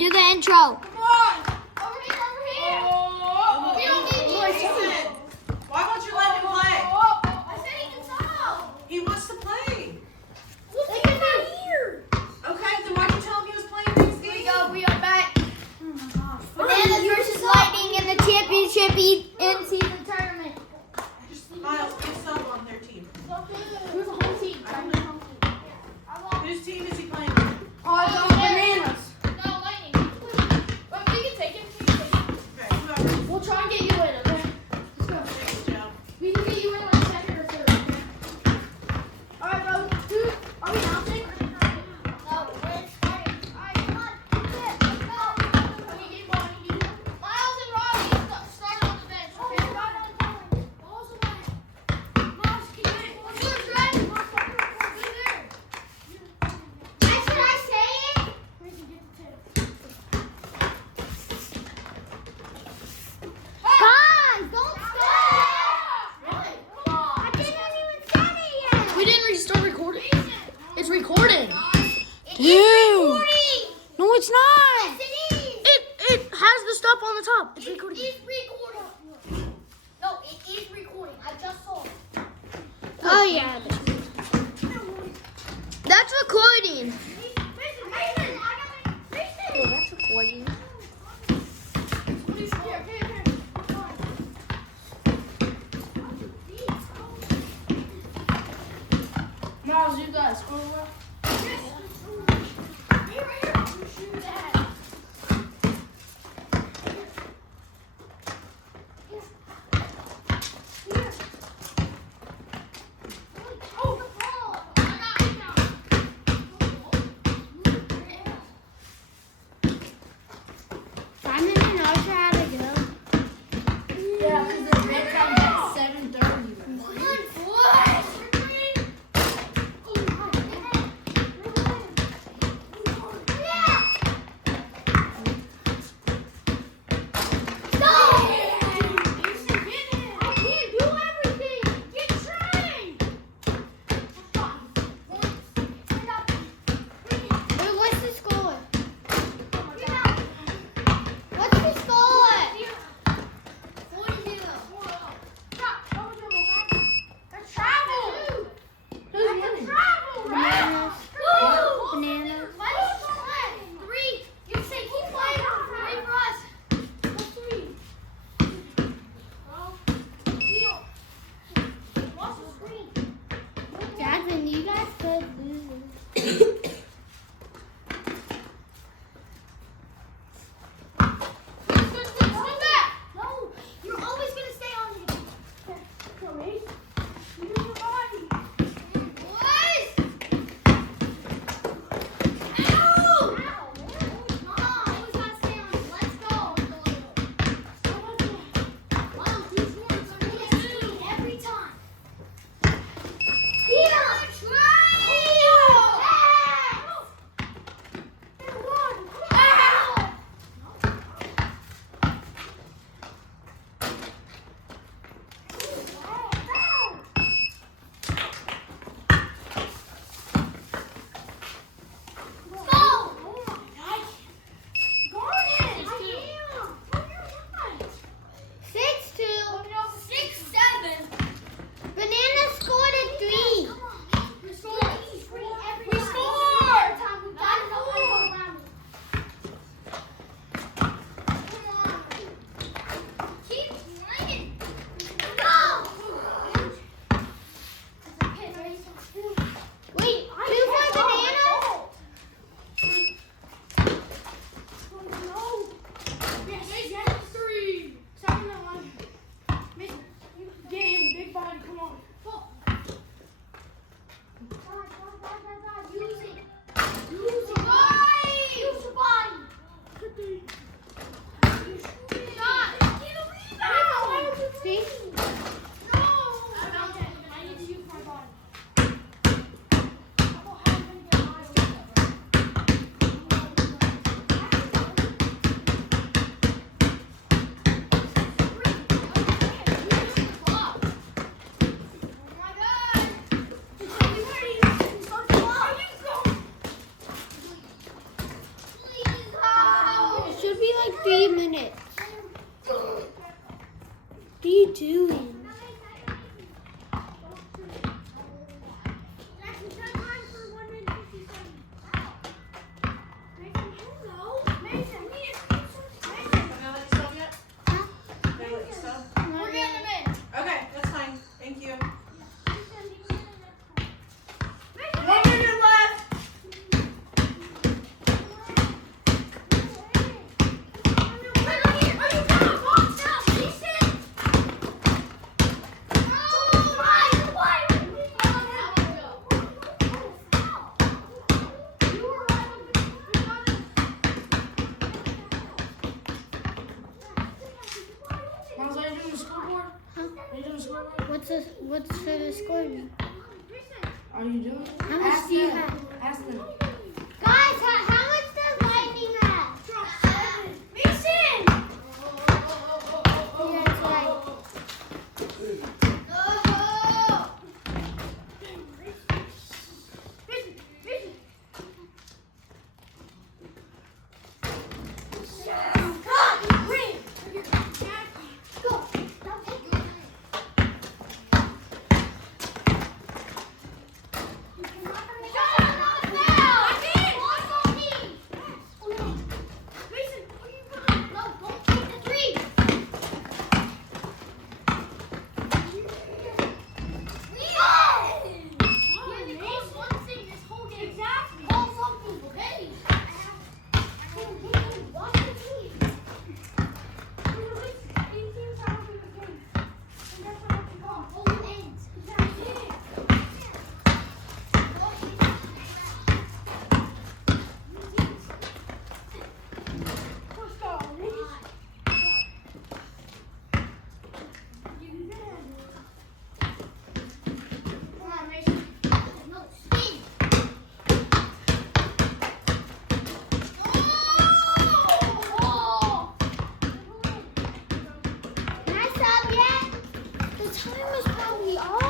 do the intro. Come on! Over here! Oh, we don't need to listen. Why won't you let him play? I said he can stop. He wants to play. Look at my ear. Okay, then why did you tell him he was playing these games? We are back. Bananas versus Lightning in the championship in-season tournament. Miles, who's sub on their team? Who's the whole team? Whose team is he playing with? Bananas. No, Lightning. But we can take him. Okay, whoever. We'll try and get you in, okay? Let's go. Thanks, Joe. We can get you in like second or third, okay? Alright, bro. Dude, are we announcing? No, we're starting. Alright, come on. Let's go. I need you, I need you. Miles and Robbie started on the bench, okay? Miles away. Miles, keep it. What's yours, Red? Good there. Should I say it? We can get the tip. Guys, don't stop! Really? I didn't even say it yet. We didn't restart recording. It's recording. Dude. No, it's not. Yes, it is. It has the stuff on the top. It's recording. It is recording. No, it is recording. I just saw it. Oh yeah. That's recording. Oh, that's recording. Miles, you guys score well? Simon and Archer had to go. Yeah, because the red comes at 7:30. to score me. Are you doing it? How much do you have? Ask them. Guys, how much does Lightning have? Mason! Yeah, it's right.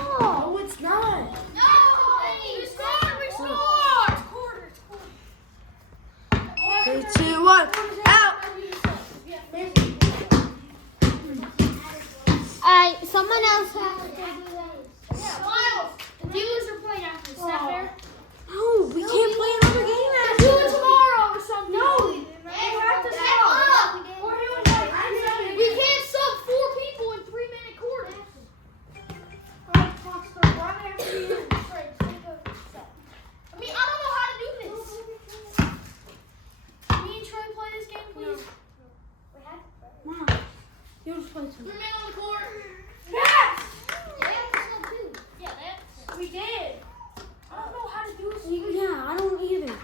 No, it's not. 3, 2, 1. Out. Alright, someone else has to do this. Miles, the Steelers are playing after. Is that fair? No, we can't play another game Do after. it tomorrow or something. No. Practice tomorrow. We can't sub 4 people in 3-minute quarters. I mean, I don't know how to do this. Me and Troy play this game, please. Mom, you just play 3 some. men on the court. Yes! Yeah, we did. I don't know how to do this. Yeah, I don't either.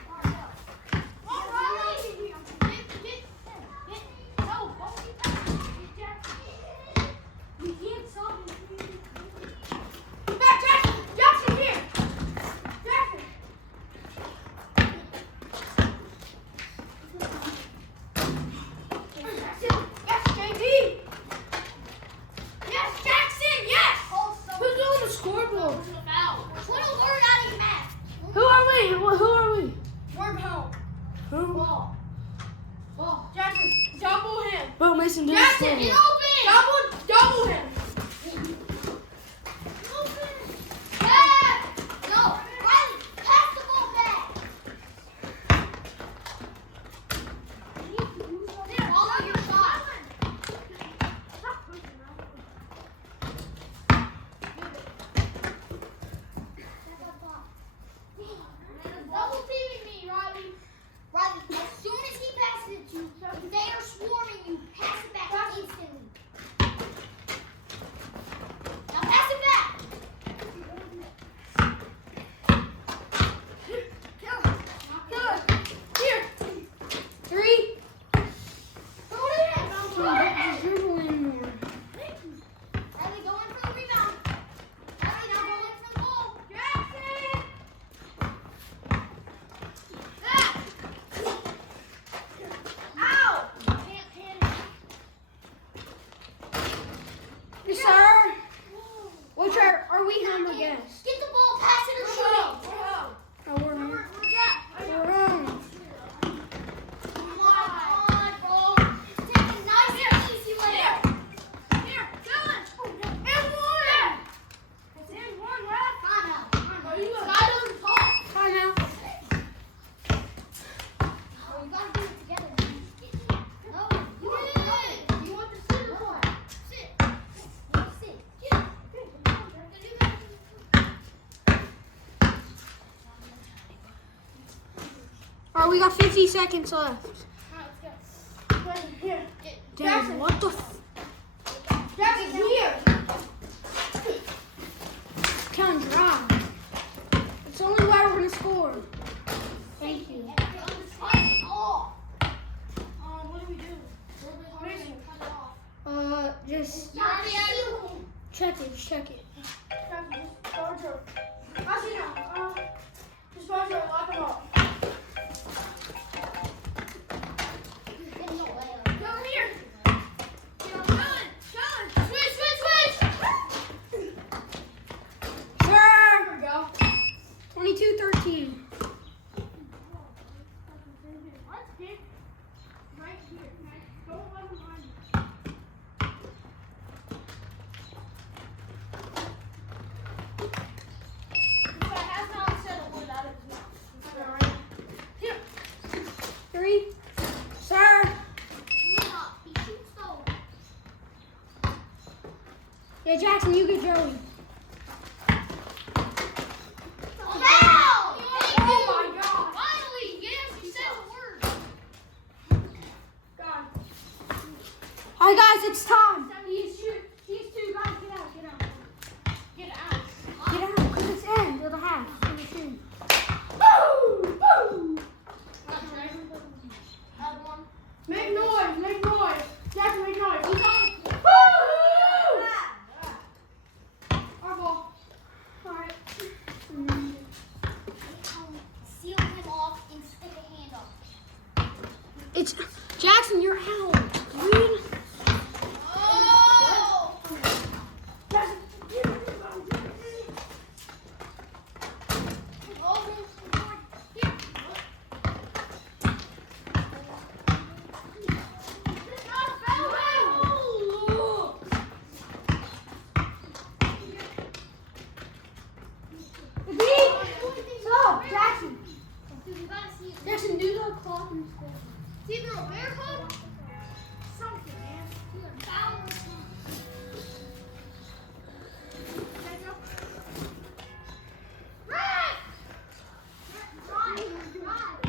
Scoreboard. Who are we? Who are we? We're home. Who? Ball. Ball. Jackson, double him. Bo Mason, do the Jackson, get scoreboard. open. Double him. Yeah. No. Riley, pass the ball back. There, follow your shot. Double teaming me, Riley. Riley, as soon as he passes it to you, they are swarming you. Pass it back instantly. Now pass it back. Here. 3. Throw it in. Dribble anymore. Riley, go in for the rebound. Riley, now go in for the goal. Jackson. That. Ow. Can't panic. Yes, sir. Which are we home against? Get the ball, pass it, or shoot it. Oh, we're home. We're home. Come on, bro. Take it nice and easy with it. Here, Dylan. And one. It's in one, right? Sky doesn't talk. Time out. Oh, you gotta do it together. No, you want it. You want the center part? Sit. No, sit. Yeah. Alright, we got 50 seconds left. Alright, let's go. Here. Dad, what the Jackson, here. Count dry. It's the only way we're gonna score. Thank you. Oh. What do we do? Mason, cut it off. Just You already had it. check it, just check it. Jackson, just It's Jackson. You're out. Dude. Oh! Stop, Jackson. Jackson, do the clock and score. It's either a bear hug, something, man. Either foul or something. Okay, go. Right! Right! Right!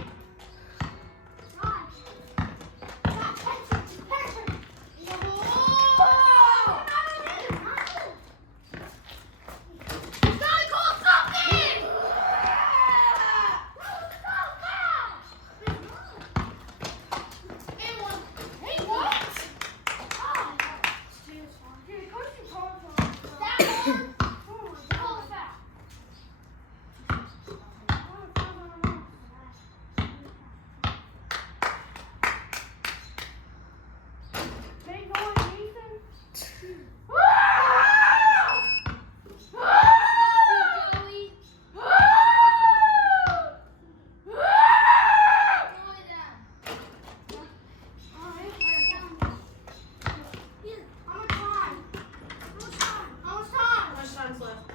How much time's left?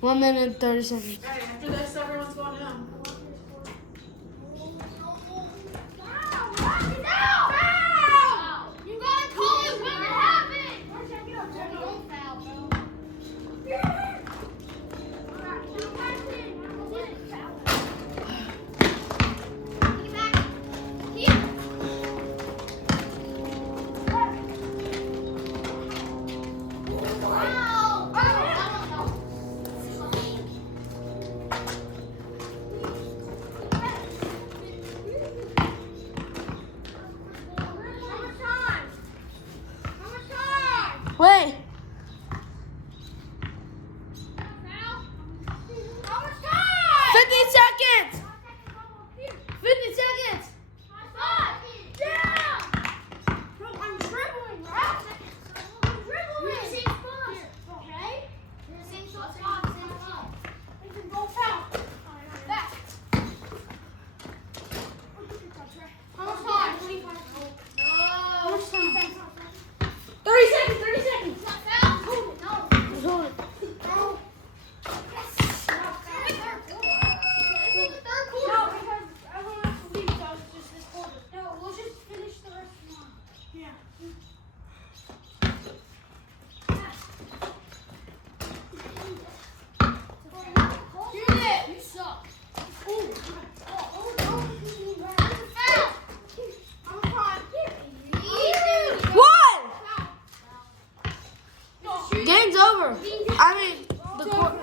1 minute 30 seconds. Okay, after this, everyone's going home. You gotta call it when it happens! Don't foul, bro. Get back. Here. Wow. How much time? How much time? Wait. How much time? 50 seconds. 50 seconds. Bro, I'm dribbling, bro. I'm dribbling. You're in the same spot. Okay? You're in the same spot. Same spot. We can go foul. Back. How much time? 25. How much time? No. 30 seconds. 30 seconds. Not foul? No. Just hold it. No. Yes. Not foul. This is the third quarter. No, because everyone has to leave, so it's just this quarter. No, we'll just finish the rest of the month. Yeah. Do this. You suck. What? Game's over. I mean, the quarter.